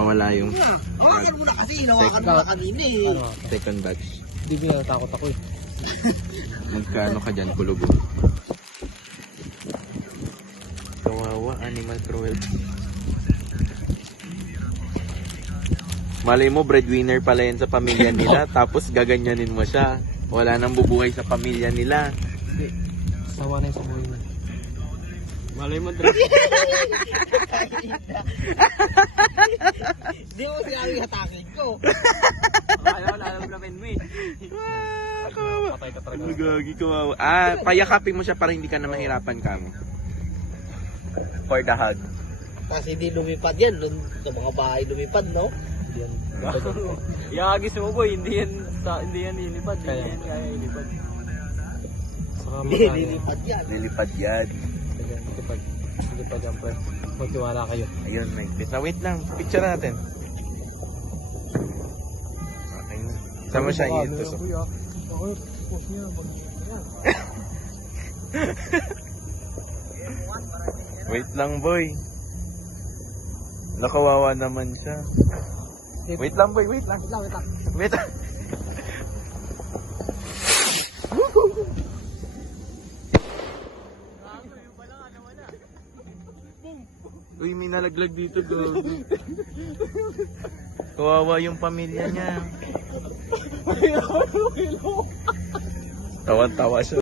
Nakawala yung Hawakan mo na kasi, hinawakan mo na kanina eh. second batch. Hindi binatakot ako eh. Magkano ka dyan, kulugo? Kawawa, animal cruelty. Malay mo, breadwinner pala yan sa pamilya nila, tapos gaganyanin mo siya. Wala nang bubuhay sa pamilya nila. Hindi. Sawa na yung sa buhay niya. Malay mo, Di mo sinabi hatakin ko. wala nang lamin mo eh. Patay ka talaga. Gagi, kawawa. Payakapin mo siya para hindi ka na mahirapan ka mo. For the hug. Kasi hindi lumipad yan, dun sa mga bahay lumipad, no? Iagis mo boy, hindi yan ilipad. Hindi yan kaya ilipad. Saka Lilipad yan. Nilipad yan. Ilipad yan pre. Magtiwala kayo. Ayun, Mike. Wait lang. Picture natin. Okay na. Saan mo siya itusok? Wait lang, boy. Nakawawa naman siya. Wait lang, boy. Wait lang. Wait lang. Uy, may nalaglag dito, go. Kawawa yung pamilya niya. Tawan-tawa siya.